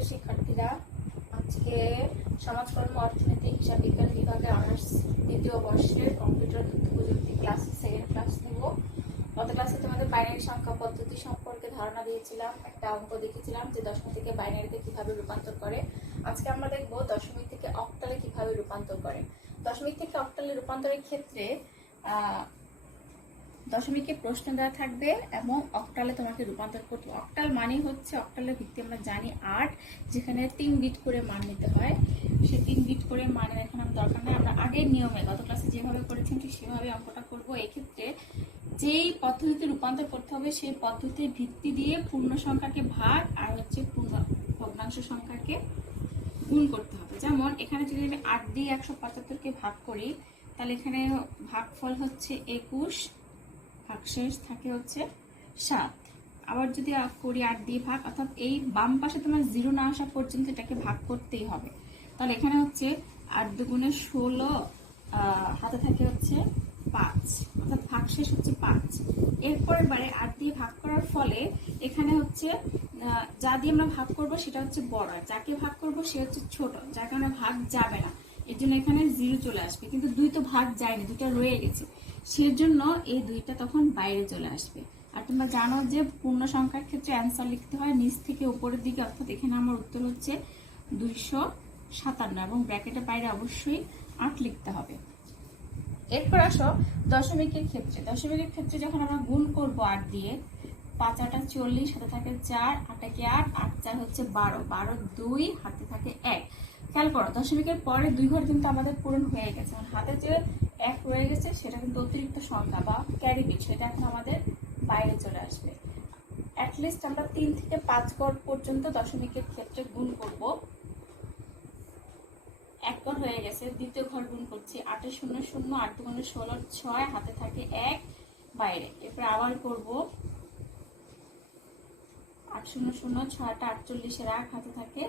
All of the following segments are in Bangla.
প্রিয় শিক্ষার্থীরা, আজকে সমাজকর্ম অর্থনীতি হিসাব বিজ্ঞান বিভাগে অনার্স দ্বিতীয় বর্ষের কম্পিউটার তথ্য প্রযুক্তি ক্লাস সেকেন্ড ক্লাস নেব। গত ক্লাসে তোমাদের বাইনারি সংখ্যা পদ্ধতি সম্পর্কে ধারণা দিয়েছিলাম, একটা অঙ্ক দেখেছিলাম যে দশমিক থেকে বাইনারিতে কিভাবে রূপান্তর করে। আজকে আমরা দেখব দশমিক থেকে অক্টালে কিভাবে রূপান্তর করে। দশমিক থেকে অক্টালে রূপান্তরের ক্ষেত্রে দশমিকে প্রশ্ন দেওয়া থাকবে এবং অক্টালে তোমাকে রূপান্তর করতে হবে। অক্টাল মানে হচ্ছে, অক্টালের ভিত্তি আমরা জানি 8, যেখানে 3 বিট করে মান নিতে হয়। সেই 3 বিট করে মানের এখন আমার দরকার নেই, আমরা আগের নিয়মে গত ক্লাসে যেভাবে করেছি ঠিক সেভাবে অঙ্কটা করবো। এক্ষেত্রে যেই পদ্ধতিতে রূপান্তর করতে হবে সেই পদ্ধতির ভিত্তি দিয়ে পূর্ণ সংখ্যাকে ভাগ আর হচ্ছে ভগ্নাংশ সংখ্যাকে গুণ করতে হবে। যেমন এখানে যদি আমি 8 দিয়ে 175কে ভাগ করি, তাহলে এখানে ভাগফল হচ্ছে 21, ভাগশেষ থাকে হচ্ছে 7। আবার যদি করি 8 দিয়ে ভাগ, অর্থাৎ এই বাম পাশে তোমার 0 না আসা পর্যন্ত এটাকে ভাগ করতেই হবে। তাহলে এখানে হচ্ছে 8 দুগুণে 16, হাতে থাকে হচ্ছে 5, অর্থাৎ ভাগশেষ হচ্ছে 5। এরপরের বারে 8 দিয়ে ভাগ করার ফলে এখানে হচ্ছে যা দিয়ে আমরা ভাগ করব সেটা হচ্ছে বড়, আর যাকে ভাগ করব সে হচ্ছে ছোট, যার কারণে ভাগ যাবে না। এর জন্য এখানে 0 চলে আসবে, কিন্তু 2 তো ভাগ যায়নি, 2টা রয়ে গেছে, সেজন্য এই 2টা তখন বাইরে চলে আসবে। আর তোমরা জানো যে পূর্ণ সংখ্যার ক্ষেত্রে অ্যান্সার লিখতে হয় নিচ থেকে উপরের দিকে, অর্থাৎ এখানে আমার উত্তর হচ্ছে 257 এবং ব্র্যাকেটের বাইরে অবশ্যই 8 লিখতে হবে। এরপর আসো দশমিকের ক্ষেত্রে। দশমিকের ক্ষেত্রে যখন আমরা গুণ করব 8 দিয়ে, 5 8 40, হাতে থাকে 4, 8 8, 8 4 হচ্ছে 12, 12 2, হাতে থাকে 1। খেয়াল করো, দশমিকের পরে 2 ঘর কিন্তু আমাদের পূরণ হয়ে গেছে, হাতে যে 1 রয়ে গেছে সেটা কিন্তু অতিরিক্ত সংখ্যা বা ক্যারি বিট, সেটা এখন আমাদের বাইরে চলে আসবে। অ্যাটলিস্ট আমরা 3 থেকে 5 ঘর পর্যন্ত দশমিকের ক্ষেত্রে গুণ করব। 1 ঘর হয়ে গেছে, দ্বিতীয় ঘর গুণ করছি, 8 0 0, 8 2 16, 6, হাতে থাকে 1, বাইরে। এরপর আবার করব 8 0 0, 6 48, 1, হাতে থাকে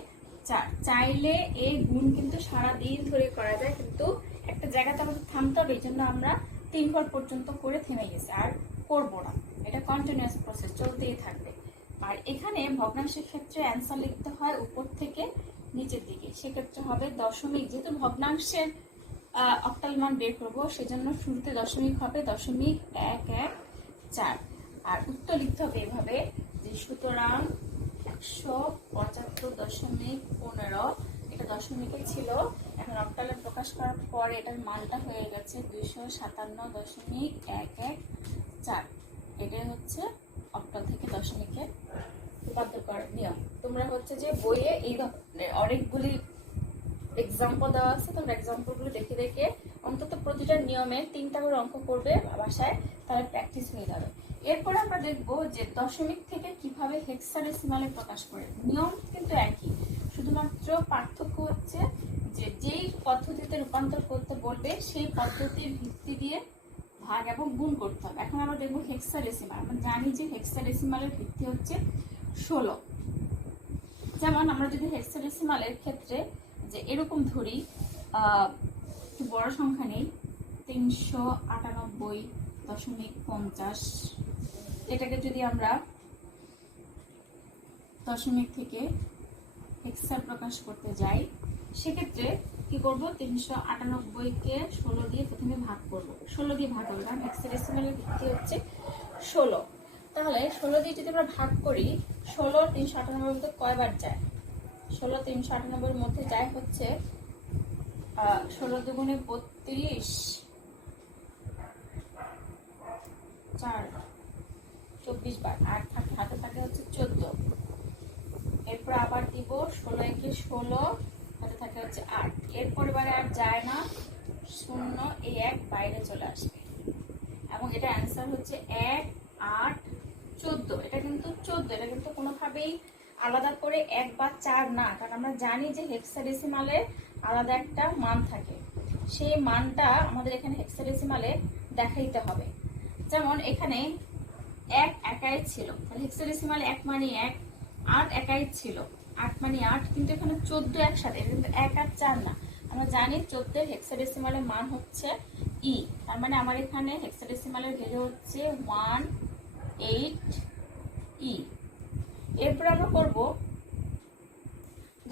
4। চাইলে এই গুণ কিন্তু সারা দিন ধরে করা যায়, কিন্তু একটা জায়গাতে আমাদের থামতে হবে, এই জন্য আমরা 3 ঘর পর্যন্ত করে থেমে গেছি, আর করব না। এটা কন্টিনিউয়াস প্রসেস, চলতেই থাকবে। আর এখানে ভগ্নাংশের ক্ষেত্রে অ্যান্সার লিখতে হয় উপর থেকে নিচের দিকে, সেক্ষেত্রে হবে দশমিক, যেহেতু ভগ্নাংশের অক্টাল মান বের করবো সেজন্য শুরুতে দশমিক হবে 0.114, আর উত্তর লিখতে হবে এভাবে যে সুতরাং 175.15, এটা দশমিকে ছিল, এখন অক্টালে প্রকাশ করার পরে এটার মানটা হয়ে গেছে 257.114। এটাই হচ্ছে অক্টাল থেকে দশমিকে রূপান্তর করার নিয়ম। তোমরা হচ্ছে যে বইয়ে এই ধরনের অনেকগুলি এক্সাম্পল দেওয়া আছে, তোমরা এক্সাম্পলগুলো দেখে দেখে অন্তত প্রতিটা নিয়মে 3টা করে অঙ্ক করবে বাসায়, তাহলে প্র্যাকটিস হয়ে যাবে। এরপর আমরা দেখবো যে দশমিক থেকে কিভাবে হেক্সাডেসিমালে প্রকাশ করে। নিয়ম কিন্তু একই, শুধুমাত্র পার্থক্য হচ্ছে যে যেই পদ্ধতিতে রূপান্তর করতে বলবে সেই পদ্ধতির ভিত্তি দিয়ে ভাগ এবং গুণ করতে হবে। এখন আমরা দেখবো হেক্সাডেসিমাল। আমরা জানি যে হেক্সাডেসিমালের ভিত্তি হচ্ছে 16। যেমন আমরা যদি হেক্সাডেসিমালের ক্ষেত্রে যে এরকম ধরি, একটু বড় সংখ্যা নেই, 398.50, এটাকে যদি আমরা দশমিক থেকে হেক্সা প্রকাশ করতে যাই, সেক্ষেত্রে কি করব, 398কে 16 দিয়ে প্রথমে ভাগ করব, 16 দিয়ে ভাগ করব, কারণ হেক্সাডেসিমালের ভিত্তি হচ্ছে 16। তাহলে 16 দিয়ে যদি আমরা ভাগ করি, 16 398 মধ্যে কয়বার যায়? 16 398 মধ্যে যায় হচ্ছে 16 দুগুণে 32, 4 24 বার, আর হাতে থাকে হচ্ছে 14। এরপর আবার দিব 16 একে 16, হাতে থাকে হচ্ছে 8। এরপর এবারে আর যায় না, 0, এই 1 বাইরে চলে আসবে, এবং এটা অ্যান্সার হচ্ছে 1 8 14। এটা কিন্তু 14, এটা কিন্তু কোনোভাবেই আলাদা করে 1 বা 4 না, কারণ আমরা জানি যে হেক্সাডেসিমালে আলাদা একটা মান থাকে, সেই মানটা আমাদের এখানে হেক্সাডেসিমালে দেখাইতে হবে। যেমন এখানে 1 একাই ছিল, তাহলে হেক্সাডেসিমালে 1 মানে 1, 8 একাই ছিল, 8 মানে 8, কিন্তু এখানে 14 একসাথে, এটা কিন্তু 1 আর 4 না। আমরা জানি 14 হেক্সাডেসিমালের মান হচ্ছে ই, তার মানে আমার এখানে হেক্সাডেসিমালের ভ্যালু হচ্ছে 18E। এরপর আমরা করব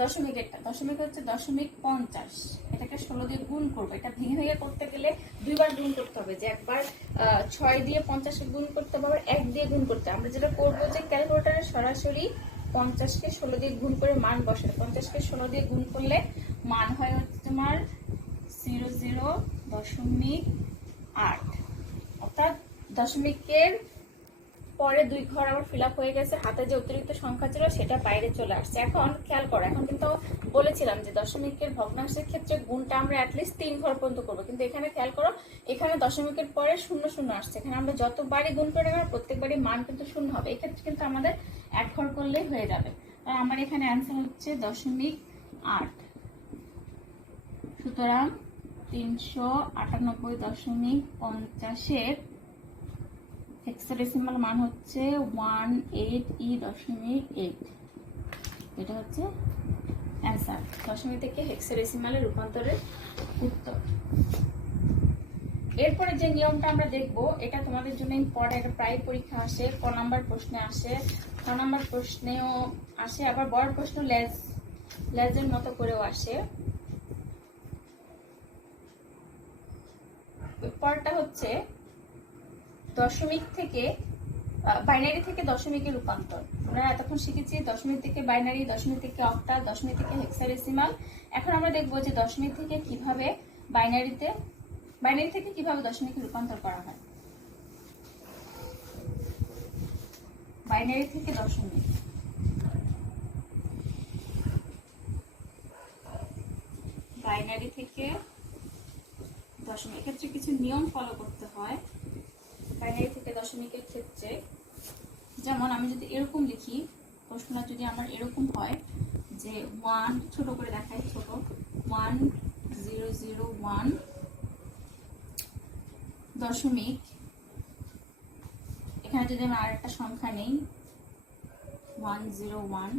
দশমিকেরটা, দশমিক হচ্ছে 0.50, এটাকে 16 দিয়ে গুণ করবো। এটা ভেঙে ভেঙে করতে গেলে দুইবার গুণ করতে হবে, যে একবার 6 দিয়ে 50 গুণ করতে হবে, আবার 1 দিয়ে গুণ করতে হবে। আমরা যেটা করবো যে ক্যালকুলেটারে সরাসরি 50কে 16 দিয়ে গুণ করে মান বসাবে। 50কে 16 দিয়ে গুণ করলে মান হয় হচ্ছে তোমার 00.8, অর্থাৎ দশমিকের পরে 2 ঘর আবার ফিল আপ হয়ে গেছে, হাতে যে অতিরিক্ত সংখ্যা ছিল সেটা বাইরে চলে আসছে। এখন খেয়াল করো, এখন কিন্তু বলেছিলাম যে দশমিকের ভগ্নাংশের ক্ষেত্রে গুণটা আমরা অ্যাটলিস্ট 3 ঘর পর্যন্ত করবো, কিন্তু এখানে খেয়াল করো, এখানে দশমিকের পরে 0 আসছে। এখানে আমরা যতবারই গুণ করে নেব প্রত্যেকবারই মান কিন্তু 0 হবে। এক্ষেত্রে কিন্তু আমাদের 1 ঘর করলেই হয়ে যাবে। আর আমার এখানে অ্যান্সার হচ্ছে 0.8। সুতরাং 398.50 হেক্সাডেসিমাল মান হচ্ছে 18E.8। এটা হচ্ছে অ্যান্সার, দশমিক থেকে হেক্সাডেসিমালে রূপান্তরের উত্তর। এরপরে যে নিয়মটা আমরা দেখব, এটা তোমাদের জন্য ইম্পর্টেন্ট, প্রায় পরীক্ষা আসে, ক নাম্বার প্রশ্নে আসে, ক নাম্বার প্রশ্নেও আসে, আবার বড় প্রশ্ন লেজের মতো করেও আসে। পরেরটা হচ্ছে দশমিক থেকে বাইনারি থেকে দশমিকের রূপান্তর। আমরা এতক্ষণ শিখেছি দশমিক থেকে বাইনারি, দশমিক থেকে অক্টাল, দশমিক থেকে হেক্সাডেসিমাল। এখন আমরা দেখবো যে দশমিক থেকে কিভাবে বাইনারি থেকে কিভাবে দশমিকে রূপান্তর করা হয়। বাইনারি থেকে দশমিক, বাইনারি থেকে দশমিক, এক্ষেত্রে কিছু নিয়ম ফলো করতে হয় বাইনারি থেকে দশমিকের ক্ষেত্রে। যেমন আমি যদি এরকম লিখি, প্রশ্নটা যদি আমার এরকম হয় যে 1, ছোট করে দেখাই, ছোট 1001 দশমিক, এখানে যদি আমি আর একটা সংখ্যা নেই 101,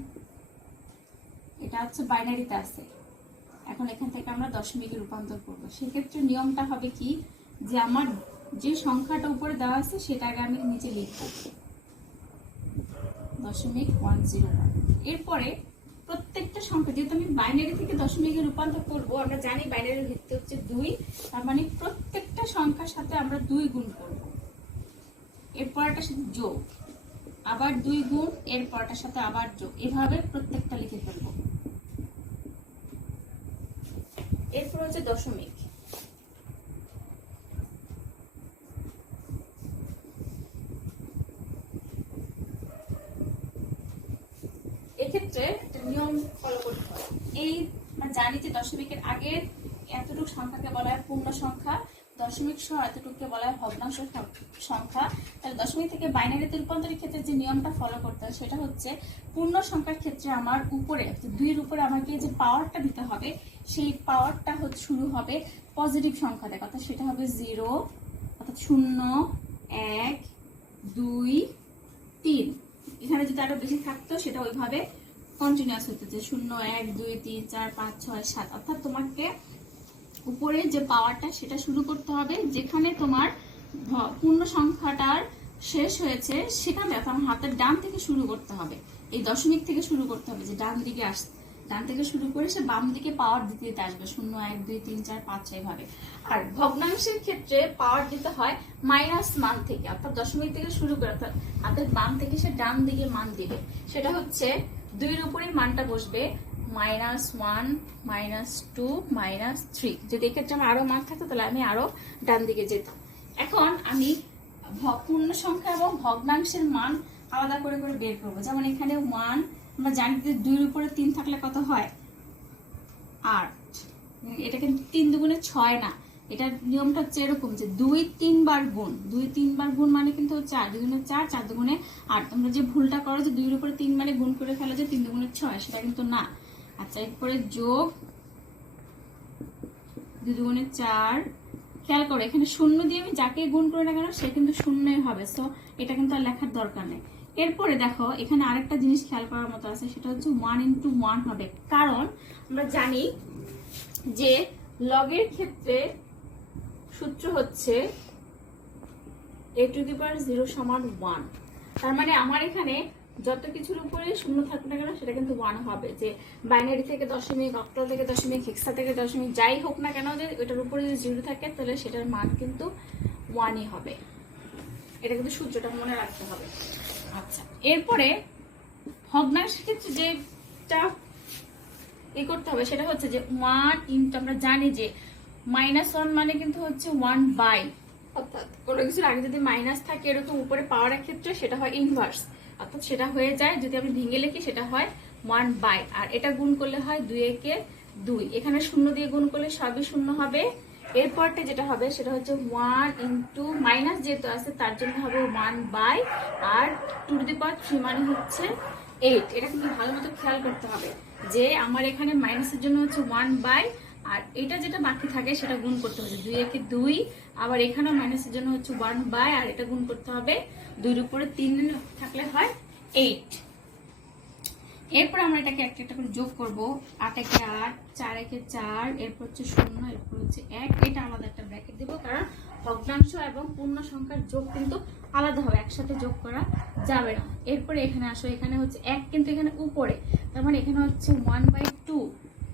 এটা হচ্ছে বাইনারিতে আছে। এখন এখান থেকে আমরা দশমিকে রূপান্তর করবো। সেক্ষেত্রে নিয়মটা হবে কি, যে আমার যে সংখ্যাটা উপরে দেওয়া আছে সেটা আগে আমি নিচে লিখবো 0.101। এরপরে প্রত্যেকটা সংখ্যা, যেহেতু আমি বাইনারি থেকে দশমিকে রূপান্তর করবো, আমরা জানি বাইনারির ভিত্তি হচ্ছে 2, তার মানে প্রত্যেকটা সংখ্যার সাথে আমরা 2 গুণ করবো, এরপরটার সাথে যোগ, আবার 2 গুণ, এরপরটার সাথে আবার যোগ, এভাবে প্রত্যেকটা লিখে ফেলবো। এরপর হচ্ছে দশমিক। এক্ষেত্রে একটা নিয়ম ফলো করতে হয়। এই জানি যে দশমিকের আগে এতটুকু সংখ্যাকে বলা হয় পূর্ণ সংখ্যা, দশমিক সহ এতটুকুকে বলা হয় ভগ্নাংশ সংখ্যা। তাহলে দশমিক থেকে বাইনারিতে রূপান্তরের ক্ষেত্রে যে নিয়মটা ফলো করতে হয় সেটা হচ্ছে, পূর্ণ সংখ্যার ক্ষেত্রে আমার উপরে 2 এর উপরে আমাকে যে পাওয়ারটা দিতে হবে, সেই পাওয়ারটা হচ্ছে শুরু হবে পজিটিভ সংখ্যা থেকে, অর্থাৎ সেটা হবে 0, অর্থাৎ 0, 1, 2, 3। এখানে যদি আরো বেশি থাকতো সেটা ওইভাবে কন্টিনিউয়াস হতো, যে 0, 1, 2, 3, 4, 5, 6, 7, অর্থাৎ তোমাকে উপরে যে পাওয়ারটা সেটা শুরু করতে হবে যেখানে তোমার পূর্ণ সংখ্যাটার শেষ হয়েছে, সেখানে তোমার হাতের ডান থেকে শুরু করতে হবে, এই দশমিক থেকে শুরু করতে হবে, যে ডান দিকে ডান থেকে শুরু করে সে বাম দিকে পাওয়ার দিতে দিতে আসবে, 0, 1, 2, 3, 4, 5, 6 ভাবে। আর ভগ্নাংশের ক্ষেত্রে পাওয়ার দিতে হয় মাইনাস মান থেকে, অর্থাৎ দশমিক থেকে শুরু করে, অর্থাৎ হাতের বাম থেকে সে ডান দিকে মান দিবে। সেটা হচ্ছে 2 এর উপরেই মানটা বসবে, -1, -2, -3। যদি এক্ষেত্রে আমার আরো মান থাকতো তাহলে আমি আরো ডান দিকে যেতাম। এখন আমি পূর্ণ সংখ্যা এবং ভগ্নাংশের মান আলাদা করে করে বের করবো। যেমন এখানে 1, আমরা জানি যে 2 এর উপরে 3 থাকলে কত হয় 8, এটা কিন্তু 3 দুগুণে 6 না, এটার নিয়মটা হচ্ছে এরকম যে 2 3 বার গুণ, 2 3 বার গুণ মানে কিন্তু 4, 2 দুগুণে 4, 4 দুগুণে 8। তোমরা যে ভুলটা করো যে 2 এর উপরে 3 মানে গুণ করে ফেলো যে 3 দুগুণে 6, সেটা কিন্তু না। আচ্ছা, এরপরে যোগ 2 দুগুণে 4, খেয়াল করো এখানে 0 দিয়ে আমি যাকে গুণ করে না কেন সে কিন্তু 0ই হবে, সো এটা কিন্তু আর লেখার দরকার নেই। এরপরে দেখো এখানে আরেকটা জিনিস খেয়াল করার মতো আছে, সেটা হচ্ছে 1 × 1 হবে, কারণ আমরা জানি যে লগের ক্ষেত্রে সূত্র হচ্ছে a⁴ = 1। তার মানে আমার এখানে যত কিছুর উপরে শূন্য থাকবে না কেন সেটা কিন্তু 1 হবে। যে বাইনারি থেকে দশমিক, অক্টাল থেকে দশমিক, হেক্সা থেকে দশমিক, যাই হোক না কেন যে ওইটার উপরে যদি 0 থাকে তাহলে সেটার মান কিন্তু 1ই হবে। এটা কিন্তু সূত্রটা মনে রাখতে হবে। আচ্ছা, এরপরে ভগ্নাংশের ক্ষেত্রে যেটা করতে হবে সেটা হচ্ছে যে 1 ইন্টু, আমরা জানি যে -1 মানে কিন্তু হচ্ছে 1/, অর্থাৎ কোনো কিছুর আগে যদি মাইনাস থাকে এরকম উপরে পাওয়ার ক্ষেত্রে সেটা হয় ইনভার্স, অর্থাৎ সেটা হয়ে যায় যদি আমি ভেঙে লিখি সেটা হয় 1/, আর এটা গুণ করলে হয় 2 একে 2, এখানে 0 দিয়ে গুণ করলে সবই 0 হবে। এরপরটা যেটা হবে সেটা হচ্ছে 1 ইন্টু মাইনাস যেহেতু আছে তার জন্য হবে 1/, আর 2^3 মানে হচ্ছে 8। এটা কিন্তু ভালো মতো খেয়াল করতে হবে যে আমার এখানে মাইনাসের জন্য হচ্ছে 1/, আর এটা যেটা বাকি থাকে সেটা গুণ করতে হবে 2 একে 2, আবার এখানেও মাইনাসের জন্য হচ্ছে 1/, আর এটা গুণ করতে হবে 2 এর উপরে 3 থাকলে হয় 8। এরপর আমরা এটাকে একটা একটা করে যোগ করব। 8 একে 8, 4 একে 4, এরপর হচ্ছে 0, এরপর হচ্ছে 1। এটা আলাদা একটা ব্র্যাকেট দেব, কারণ ভগ্নাংশ এবং পূর্ণ সংখ্যার যোগ কিন্তু আলাদা হবে, একসাথে যোগ করা যাবে না। এরপরে এখানে আসো, এখানে হচ্ছে 1 কিন্তু এখানে উপরে, তার মানে এখানে হচ্ছে 1/2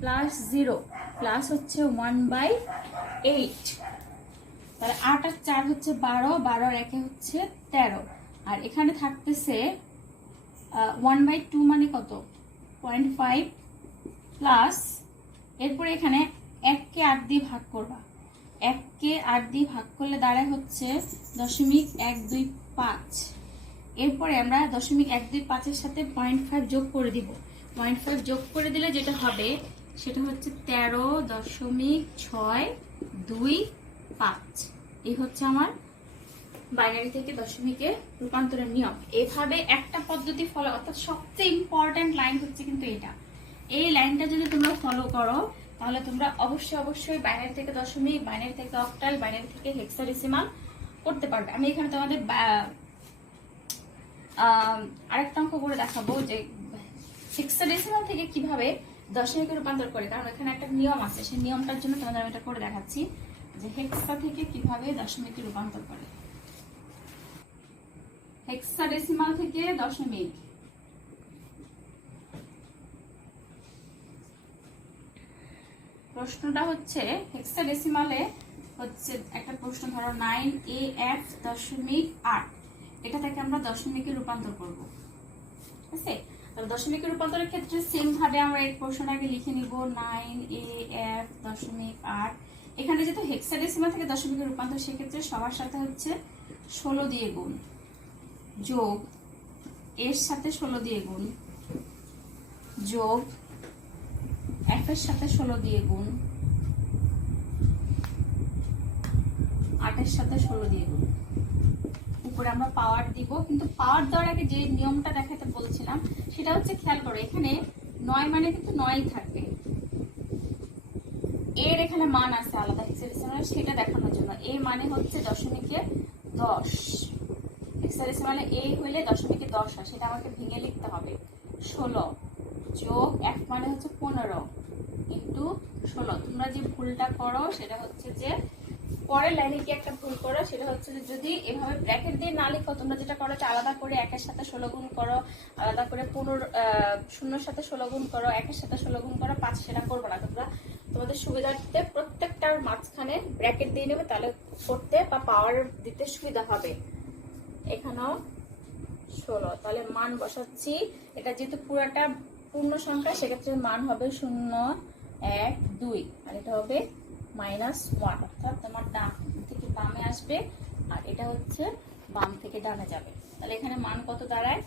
প্লাস 0 প্লাস হচ্ছে 1/8। তাহলে 8 আর 4 হচ্ছে 12, 12 আর 1 হচ্ছে 13, আর এখানে থাকতেছে 1/2 মানে কত 0.5 প্লাস, এরপরে এখানে 1 কে 8 দিয়ে ভাগ করবা, 1 কে 8 দিয়ে ভাগ করলে দাঁড়ায় হচ্ছে 0.125। এরপরে আমরা 0.125 এর সাথে 0.5 যোগ করে দিব। 0.5 যোগ করে দিলে যেটা হবে সেটা হচ্ছে 13.625। এই হচ্ছে আমার বাইনারি থেকে দশমিকে রূপান্তরের নিয়ম। এভাবে একটা পদ্ধতি ফলো, অর্থাৎ সবচেয়ে ইম্পর্টেন্ট লাইন হচ্ছে কিন্তু এটা। এই লাইনটা যদি তোমরা ফলো করো তাহলে তোমরা অবশ্যই বাইনারি থেকে দশমিক, বাইনারি থেকে অক্টাল, বাইনারি থেকে হেক্সাডেসিমাল করতে পারবে। আমি এখানে তোমাদের আরেকটা অঙ্ক করে দেখাবো যে হেক্সাডেসিমাল থেকে কিভাবে দশমিকে রূপান্তর করে, কারণ এখানে একটা নিয়ম আছে, সেই নিয়মটার জন্য তোমাদের আমি এটা করে দেখাচ্ছি যে হেক্সা থেকে কিভাবে দশমিকে রূপান্তর করে। হেক্সাডেসিমাল থেকে দশমিক, প্রশ্নটা হচ্ছে হেক্সাডেসিমালে হচ্ছে একটা প্রশ্ন, ধরো 9AF.8, এটা থেকে আমরা দশমিকে রূপান্তর করব। ঠিক আছে, তাহলে দশমিকে রূপান্তরের ক্ষেত্রে সেম ভাবে আমরা এই প্রশ্নটাকে লিখে নিব 9AF.8। এখানে যেহেতু হেক্সাডেসিমাল থেকে দশমিকে রূপান্তর, সেক্ষেত্রে সবার সাথে হচ্ছে 16 দিয়ে গুণ, যোগ এর সাথে 16 দিয়ে গুণ, যোগ f এর সাথে 16 দিয়ে গুণ, 8 এর সাথে 16 দিয়ে গুণ। উপরে আমরা পাওয়ার দিব, কিন্তু পাওয়ার দেওয়ার আগে যে নিয়মটা দেখাতে বলছিলাম সেটা হচ্ছে খেয়াল করো, এখানে 9 মানে কিন্তু 9ই থাকবে, এর এখানে মান আছে আলাদা হেক্সাডেসিমালে, সেটা দেখানোর জন্য। এ মানে হচ্ছে দশমিকে 10, হেক্সাডেসিমালে এ হইলে দশমিকে 10 হয়, সেটা আমাকে ভেঙে লিখতে হবে। 16 যোগ f মানে হচ্ছে 15 ইন্টু 16। তোমরা যে ভুলটা করো সেটা হচ্ছে যে পরের লাইনে কি একটা ভুল করো, সেটা হচ্ছে যে যদি এভাবে ব্র্যাকেট দিয়ে না লিখো, তোমরা যেটা করো আলাদা করে 1 এর সাথে 16 গুণ করো, আলাদা করে 0 এর সাথে 16 গুণ করো, 1 এর সাথে 16 গুণ করো, 5, সেটা করবো না। তোমরা তোমাদের সুবিধার্থে প্রত্যেকটার মাঝখানে ব্র্যাকেট দিয়ে নেবে, তাহলে করতে বা পাওয়ার দিতে সুবিধা হবে। এখানেও 16, তাহলে মান বসাচ্ছি। এটা যেহেতু পুরাটা পূর্ণ সংখ্যা, সেক্ষেত্রে মান হবে 0, 1, 2, আর এটা হবে -1, অর্থাৎ তোমার ডান থেকে বামে আসবে, আর এটা হচ্ছে বাম থেকে ডানে যাবে। তাহলে এখানে মান কত দাঁড়ায়,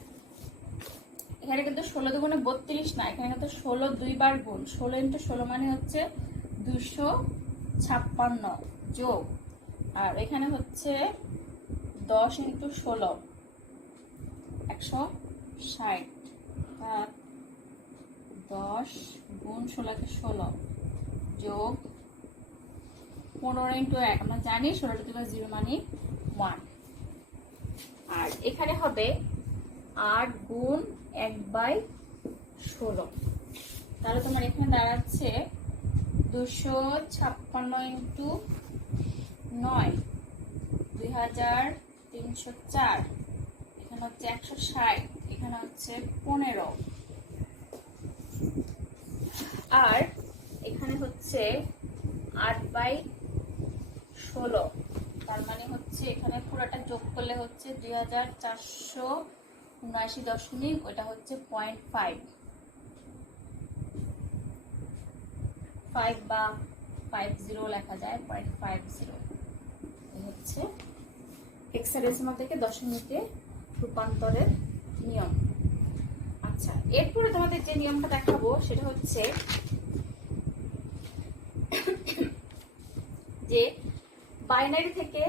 এখানে কিন্তু 16 দুগুণে 32 না, এখানে কিন্তু 16 দুইবার গুণ, 16 ইন্টু 16 মানে হচ্ছে 256 যোগ, আর এখানে হচ্ছে 10 ইন্টু 16 160, 10 গুণ 16 কে 16 যোগ 15 ইন্টু 1, আমরা জানি 16 মানে 1, আর এখানে হবে 8 গুণ 1/16। তাহলে তোমার এখানে দাঁড়াচ্ছে 256 ইন্টু 9, 2304, এখানে হচ্ছে 160, এখানে হচ্ছে 15, আর এখানে হচ্ছে 8/16, তার মানে হচ্ছে এখানে পুরোটা যোগ করলে হচ্ছে 2479 দশমিক, ওটা হচ্ছে 0.5 বা 50 লেখা যায়, 0.50 হচ্ছে হেক্সাডেসিমাল থেকে দশমিকে রূপান্তরের নিয়ম। আচ্ছা, এরপরে তোমাদের যে নিয়মটা দেখাবো সেটা হচ্ছে যে বাইনারি থেকে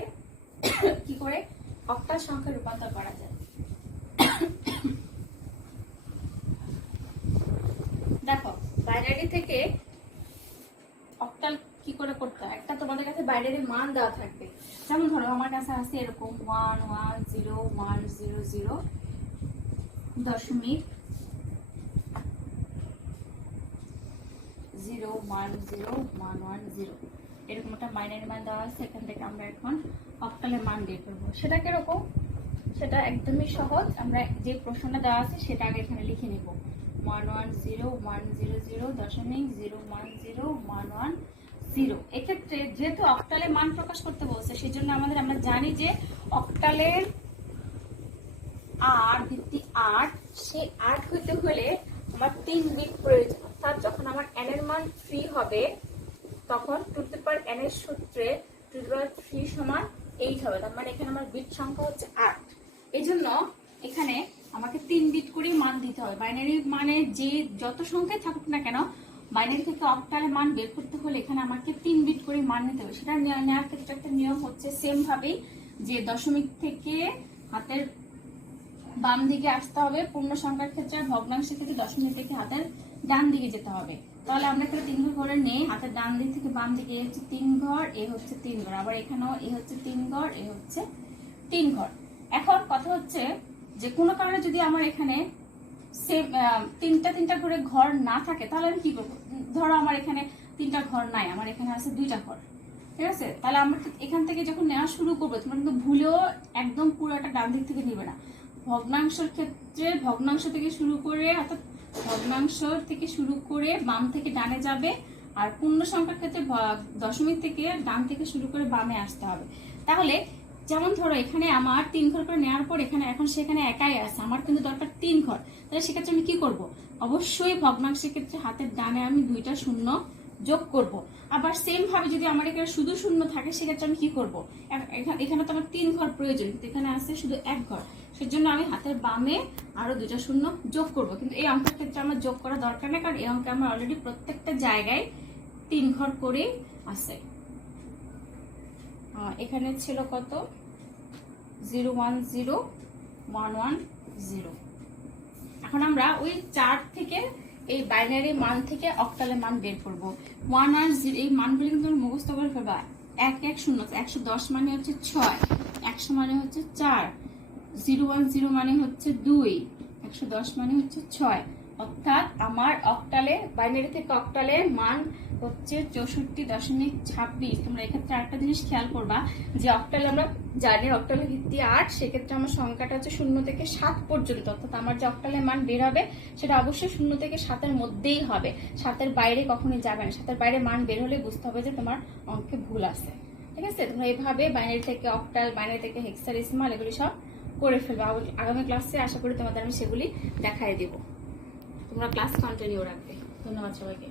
কি করে অক্টাল সংখ্যা রূপান্তর করা যায়। দেখো, বাইনারি থেকে অক্টাল কি করে করতে হয়, একটা তোমাদের কাছে বাইনারির মান দেওয়া থাকবে। যেমন ধরো আমার কাছে আছে এরকম 1101000 দশমিক 010110, এরকম একটা বাইনারি মান দেওয়া আছে। এখান থেকে আমরা এখন অক্টালের মান বের করবো। সেটা কিরকম, সেটা একদমই সহজ। আমরা যে প্রশ্নটা দেওয়া আছে সেটা আগে এখানে লিখে নিব, 110100.0101110। এক্ষেত্রে যেহেতু অক্টালের মান প্রকাশ করতে বলছে, সেই জন্য আমরা জানি যে অক্টালের ভিত্তি 8, সেই 8 হইতে হলে আমার 3 বিট প্রয়োজন। অর্থাৎ যখন আমার n এর মান 3 হবে, তখন টু টু পাওয়ার n এর সূত্রে টু টু পাওয়ার 3 সমান 8 হবে। তার মানে এখানে আমার বিট সংখ্যা হচ্ছে 8। এই জন্য এখানে আমাকে 3 বিট করে মান দিতে হবে। বাইনারি মানে যে যত সংখ্যায় থাকুক না কেন, বাইনারি থেকে অক্টালের মান বের করতে হলে এখানে আমাকে 3 বিট করে মান নিতে হবে। সেটা নেওয়ার ক্ষেত্রে একটা নিয়ম হচ্ছে সেম ভাবেই, যে দশমিক থেকে হাতের বাম দিকে আসতে হবে। পূর্ণ সংখ্যার ক্ষেত্রে ভগ্নাংশের ক্ষেত্রে দশমিক থেকে হাতের ডান দিকে যেতে হবে। তাহলে আমরা এখানে 3 ঘর করে নেই, হাতের ডান দিক থেকে বাম দিকে এ হচ্ছে 3 ঘর, এ হচ্ছে 3 ঘর, আবার এখানেও এ হচ্ছে 3 ঘর, এ হচ্ছে 3 ঘর। এখন কথা হচ্ছে যে কোনো কারণে যদি আমার এখানে সেম তিনটা করে ঘর না থাকে, তাহলে আমি কি করবো। ধরো আমার এখানে 3টা ঘর নাই, আমার এখানে আছে 2টা ঘর, ঠিক আছে। তাহলে আমরা এখান থেকে যখন নেওয়া শুরু করবো, তোমরা কিন্তু ভুলেও একদম পুরোটা ডান দিক থেকে নিবে না। ভগ্নাংশের ক্ষেত্রে ভগ্নাংশ থেকে শুরু করে, অর্থাৎ ভগ্নাংশ থেকে শুরু করে বাম থেকে ডানে যাবে, আর পূর্ণ সংখ্যার ক্ষেত্রে দশমিক থেকে ডান থেকে শুরু করে বামে আসতে হবে। তাহলে যেমন ধরো এখানে আমার 3 ঘর করে নেওয়ার পর এখানে এখন সেখানে একাই আছে, আমার কিন্তু দরকার 3 ঘর। তাহলে সেক্ষেত্রে আমি কি করব, অবশ্যই ভগ্নাংশের ক্ষেত্রে হাতের ডানে আমি 2টা শূন্য যোগ করব। আবার সেম ভাবে যদি আমার এখানে শুধু শূন্য থাকে, সেক্ষেত্রে আমি কি করব, এখানে তো আমার 3 ঘর প্রয়োজন, কিন্তু এখানে আছে শুধু 1 ঘর, সেজন্য আমি হাতের বামে আরো 2টা শূন্য যোগ করব। কিন্তু এই অঙ্কের ক্ষেত্রে আমার যোগ করা দরকার নেই, কারণ এই অঙ্কে আমার অলরেডি প্রত্যেকটা জায়গায় 3 ঘর করে আছে। এখানে ছিল কত, 010110। এখন আমরা ওই 4 থেকে এই বাইনারি মান থেকে অক্টালের মান বের করব। 1 আর 0 এই মানগুলি কিন্তু মুখস্থ করে ফেলবা। 110, 110 মানে হচ্ছে 6, 100 মানে হচ্ছে 4, 010 মানে হচ্ছে 2, 110 মানে হচ্ছে 6। অর্থাৎ আমার অক্টালে বাইনারি থেকে অক্টালে মান হচ্ছে 64.26। তোমরা এক্ষেত্রে একটা জিনিস খেয়াল করবা, যে অক্টালে আমরা জানি অক্টালের ভিত্তি 8, সেক্ষেত্রে আমার সংখ্যাটা হচ্ছে 0 থেকে 7 পর্যন্ত। অর্থাৎ আমার যে অক্টালের মান বের হবে সেটা অবশ্যই 0 থেকে 7-এর মধ্যেই হবে, 7-এর বাইরে কখনোই যাবে না। 7-এর বাইরে মান বের হলে বুঝতে হবে যে তোমার অঙ্কে ভুল আছে, ঠিক আছে। তোমরা এইভাবে বাইনারি থেকে অক্টাল, বাইনারি থেকে হেক্সাডেসিমাল এগুলি সব করে ফেলবো। আগামী ক্লাসে আশা করি তোমাদের আমি সেগুলি দেখাই দেব। তোমরা ক্লাস কন্টিনিউ রাখবে। ধন্যবাদ সবাইকে।